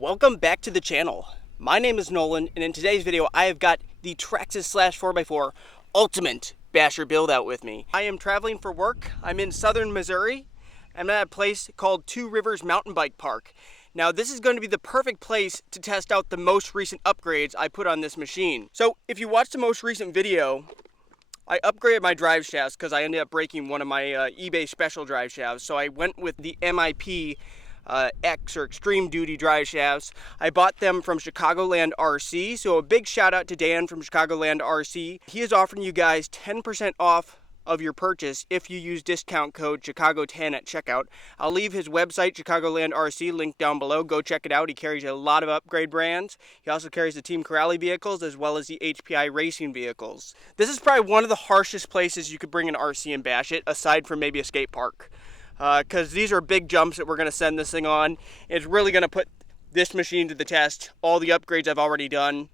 Welcome back to the channel. My name is Nolan, and in today's video I have got the Traxxas slash 4x4 Ultimate Basher build out with me. I am traveling for work. I'm in southern Missouri. I'm at a place called Two Rivers Mountain Bike Park. Now this is going to be the perfect place to test out the most recent upgrades I put on this machine. So if you watched the most recent video, I upgraded my drive shafts because I ended up breaking one of my eBay special drive shafts. So I went with the MIP X or Extreme Duty drive shafts. I bought them from Chicagoland RC, so a big shout out to Dan from Chicagoland RC. He is offering you guys 10% off of your purchase if you use discount code Chicago10 at checkout. I'll leave his website, Chicagoland RC, linked down below. Go check it out. He carries a lot of upgrade brands. He also carries the Team Corrali vehicles as well as the HPI racing vehicles. This is probably one of the harshest places you could bring an RC and bash it, aside from maybe a skate park. Because these are big jumps that we're going to send this thing on. It's really going to put this machine to the test. All the upgrades I've already done.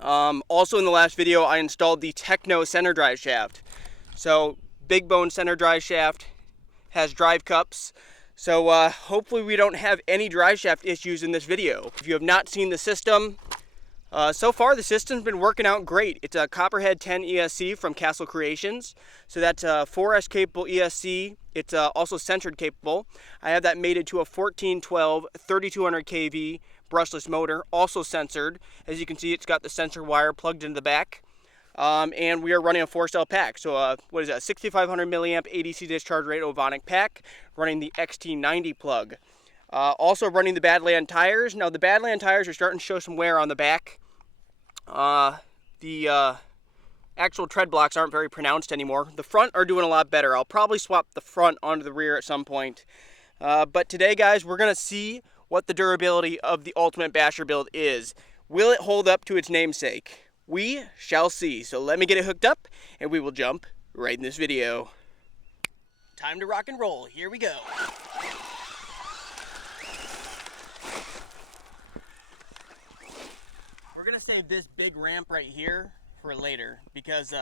Also in the last video I installed the Tekno center drive shaft. So big bone center drive shaft, has drive cups. So hopefully we don't have any drive shaft issues in this video. If you have not seen the system, so far the system's been working out great. It's a Copperhead 10 ESC from Castle Creations. So that's a 4S capable ESC. It's also centered capable. I have that mated to a 1412 3200 kV brushless motor, also censored. As you can see, it's got the sensor wire plugged into the back. And we are running a 4-cell pack. So what is that, 6500 milliamp ADC discharge rate Ovonic pack, running the XT90 plug. Also running the Badland tires. Now the Badland tires are starting to show some wear on the back. The actual tread blocks aren't very pronounced anymore. The front are doing a lot better. I'll probably swap the front onto the rear at some point. But today, guys, we're going to see what the durability of the Ultimate Basher build is. Will it hold up to its namesake? We shall see. So let me get it hooked up, and we will jump right in this video. Time to rock and roll. Here we go. We're going to save this big ramp right here for later, because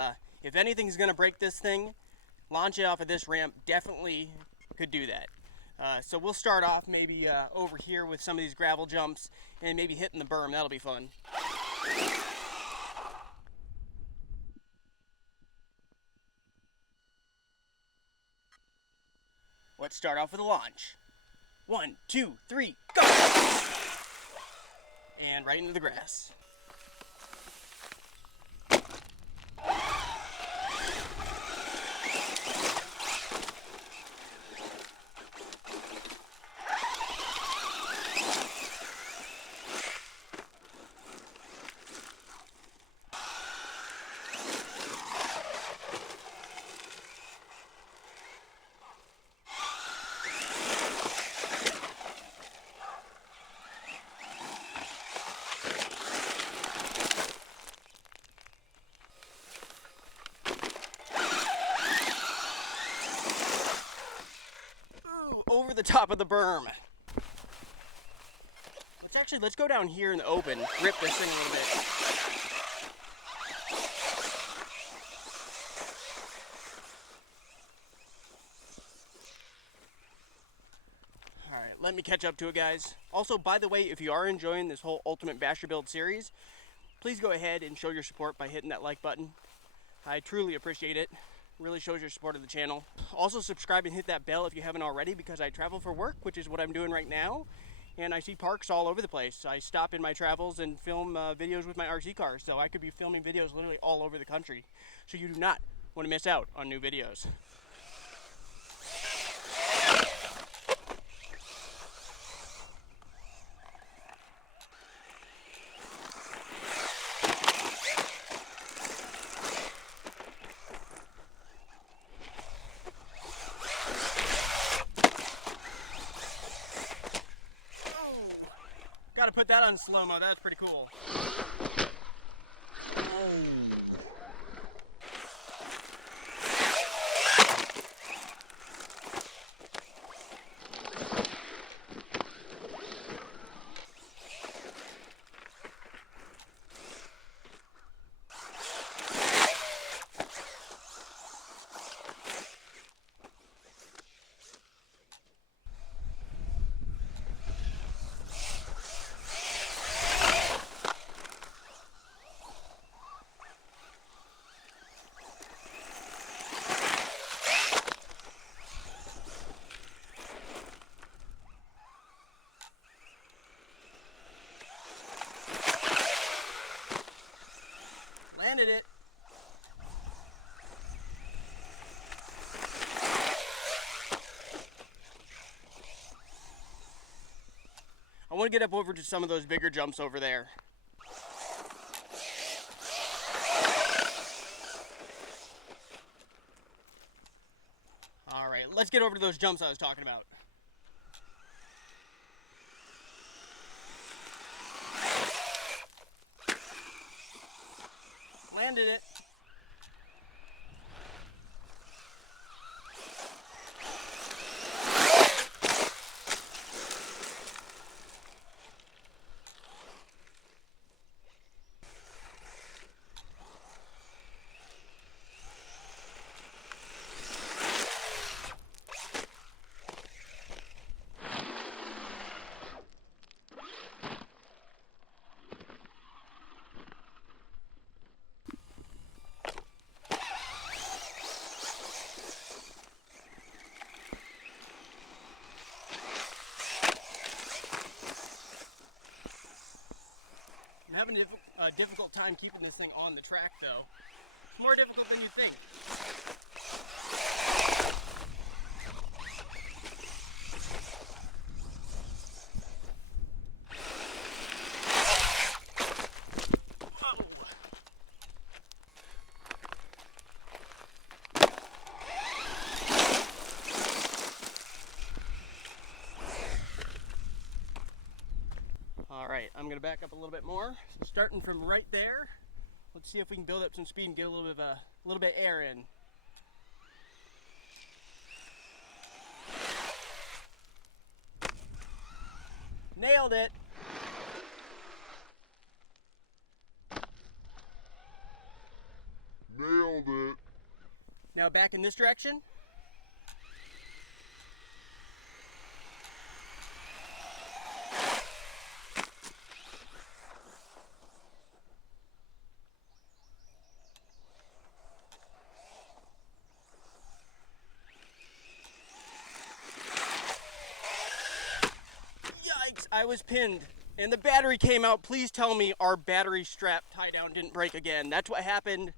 if anything's going to break this thing, launch it off of this ramp definitely could do that. So we'll start off maybe over here with some of these gravel jumps and maybe hitting the berm. That'll be fun. Let's start off with a launch. 1, 2, 3, go! And right into the grass. Over the top of the berm. Let's go down here in the open, rip this thing a little bit. All right, let me catch up to it, guys. Also, by the way, if you are enjoying this whole Ultimate Basher build series, please go ahead and show your support by hitting that like button. I truly appreciate it. Really shows your support of the channel. Also subscribe and hit that bell if you haven't already, because I travel for work, which is what I'm doing right now, and I see parks all over the place. I stop in my travels and film videos with my RC cars, so I could be filming videos literally all over the country. So you do not want to miss out on new videos. Gotta put that on slow-mo, that's pretty cool. want to get up over to some of those bigger jumps over there. All right, let's get over to those jumps I was talking about. Landed it. I'm having a difficult time keeping this thing on the track though. It's more difficult than you think. Alright, I'm going to back up a little bit more. So starting from right there, let's see if we can build up some speed and get a little bit of air in. Nailed it! Nailed it. Now back in this direction. I was pinned and the battery came out. Please tell me our battery strap tie down didn't break again. That's what happened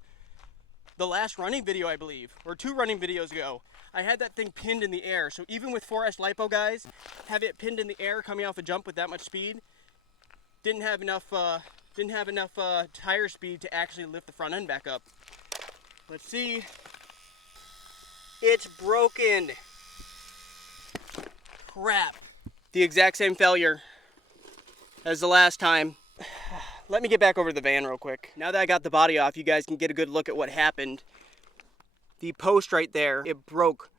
the last running video, I believe, or 2 running videos ago. I had that thing pinned in the air. So even with 4S LiPo, guys, have it pinned in the air coming off a jump with that much speed, didn't have enough tire speed to actually lift the front end back up. Let's see. It's broken. Crap. The exact same failure as the last time. Let me get back over to the van real quick. Now that I got the body off, you guys can get a good look at what happened. The post right there, it broke.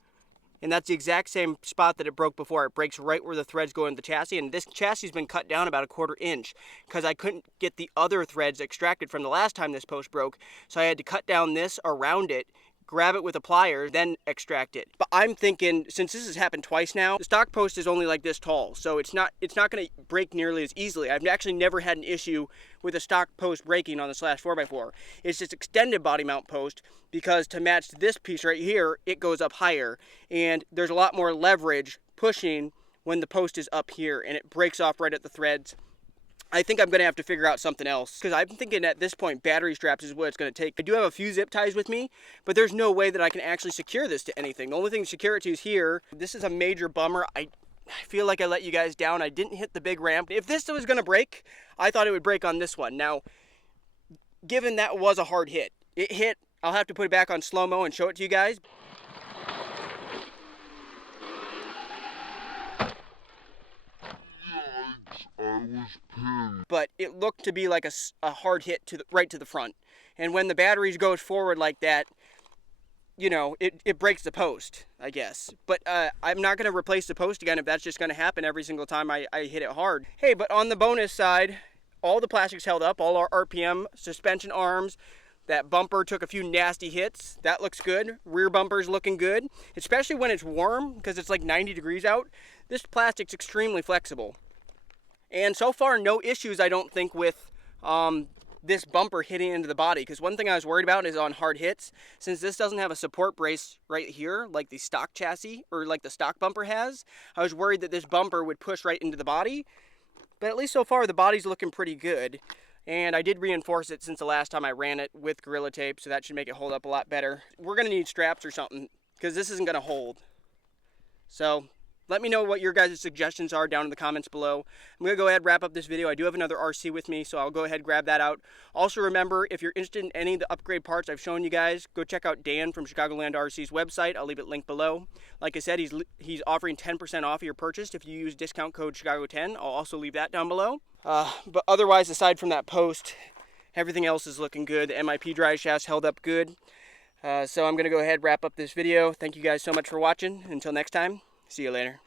And that's the exact same spot that it broke before. It breaks right where the threads go into the chassis. And this chassis has been cut down about 1/4 inch because I couldn't get the other threads extracted from the last time this post broke. So I had to cut down this around it, grab it with a pliers, then extract it. But I'm thinking, since this has happened twice now, the stock post is only like this tall, so it's not going to break nearly as easily. I've actually never had an issue with a stock post breaking on the Slash 4x4. It's this extended body mount post, because to match this piece right here, it goes up higher, and there's a lot more leverage pushing when the post is up here, and it breaks off right at the threads. I think I'm going to have to figure out something else, because I'm thinking at this point battery straps is what it's going to take. I do have a few zip ties with me, but there's no way that I can actually secure this to anything. The only thing to secure it to is here. This is a major bummer. I feel like I let you guys down. I didn't hit the big ramp. If this was going to break, I thought it would break on this one. Now, given that was a hard hit, it hit. I'll have to put it back on slow-mo and show it to you guys. I was pinned. But it looked to be like a hard hit to right to the front. And when the batteries goes forward like that, you know, it breaks the post, I guess. But I'm not going to replace the post again if that's just going to happen every single time I hit it hard. Hey, but on the bonus side, all the plastics held up, all our RPM, suspension arms. That bumper took a few nasty hits. That looks good. Rear bumper's looking good, especially when it's warm because it's like 90 degrees out. This plastic's extremely flexible. And so far, no issues, I don't think, with this bumper hitting into the body. Because one thing I was worried about is on hard hits. Since this doesn't have a support brace right here, like the stock chassis, or like the stock bumper has, I was worried that this bumper would push right into the body. But at least so far, the body's looking pretty good. And I did reinforce it since the last time I ran it with Gorilla Tape, so that should make it hold up a lot better. We're going to need straps or something, because this isn't going to hold. So Let me know what your guys' suggestions are down in the comments below. I'm going to go ahead and wrap up this video. I do have another RC with me, so I'll go ahead and grab that out. Also remember, if you're interested in any of the upgrade parts I've shown you guys, go check out Dan from Chicagoland RC's website. I'll leave it linked below. Like I said, he's offering 10% off your purchase if you use discount code Chicago10. I'll also leave that down below. But otherwise, aside from that post, everything else is looking good. The MIP Driveshafts held up good. So I'm going to go ahead and wrap up this video. Thank you guys so much for watching. Until next time, see you later.